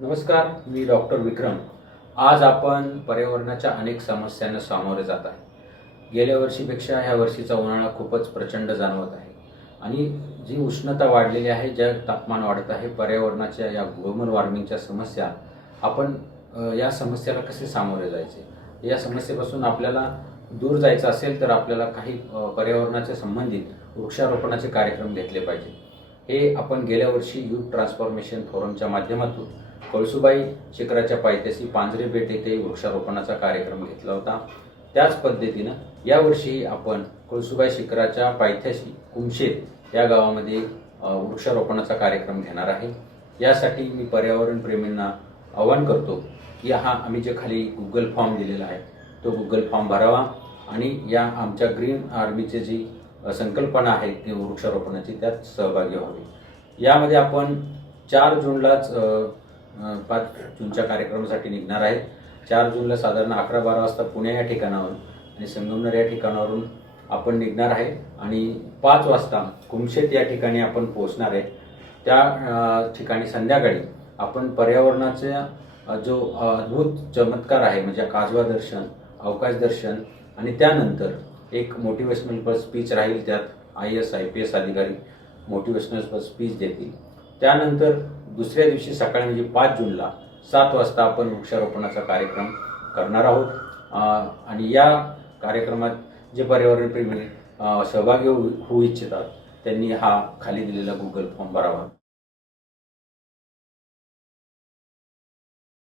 नमस्कार, मी डॉक्टर विक्रम। आज आपण पर्यावरणाच्या अनेक समस्यांना सामोरे जात आहे। गेल्या वर्षीपेक्षा ह्या वर्षीचा उन्हाळा खूपच प्रचंड जाणवत आहे आणि जी उष्णता वाढलेली आहे, जे तापमान वाढत आहे, पर्यावरणाच्या या ग्लोबल वॉर्मिंगच्या समस्या आपण या समस्याला कसे सामोरे जायचे, या समस्येपासून आपल्याला दूर जायचं असेल तर आपल्याला काही पर्यावरणाच्या संबंधित वृक्षारोपणाचे कार्यक्रम घेतले पाहिजे। हे आपण गेल्या वर्षी यूथ ट्रान्सफॉर्मेशन फोरमच्या माध्यमातून कळसुबाई शिखराच्या पायथ्याशी पांजरेपेठ येथे वृक्षारोपणाचा कार्यक्रम घेतला होता। त्याच पद्धतीनं यावर्षी आपण कळसुबाई शिखराच्या पायथ्याशी कुमशेत या गावामध्ये वृक्षारोपणाचा कार्यक्रम घेणार आहे। यासाठी मी पर्यावरण प्रेमींना आवाहन करतो की आम्ही जे खाली गुगल फॉर्म दिलेला आहे तो गुगल फॉर्म भरावा आणि या आमच्या ग्रीन आर्मीची जी संकल्पना आहे ती वृक्षारोपणाची त्यात सहभागी व्हावे। यामध्ये आपण 4 जूनलाच 5 जूनच्या कार्यक्रमासाठी निघणार आहे। 4 जूनला साधारण 11-12 वाजता पुणे या ठिकाणावरून आणि संगमनेर या ठिकाणावरून आपण निघणार आहे आणि 5 वाजता कुमशेत या ठिकाणी आपण पोहोचणार आहे। त्या ठिकाणी संध्याकाळी आपण पर्यावरणाचा जो अद्भुत चमत्कार आहे म्हणजे काजवा दर्शन, अवकाश दर्शन आणि त्यानंतर एक मोटिवेशनल स्पीच राहील। त्यात IAS IPS अधिकारी मोटिवेशनल स्पीच देतील। त्यानंतर दुसऱ्या दिवशी सकाळी म्हणजे 5 जूनला 7 वाजता आपण वृक्षारोपणाचा कार्यक्रम करणार आहोत आणि या कार्यक्रमात जे पर्यावरण प्रेमी सहभागी होऊ इच्छितात त्यांनी हा खाली दिलेला गुगल फॉर्म भरावा।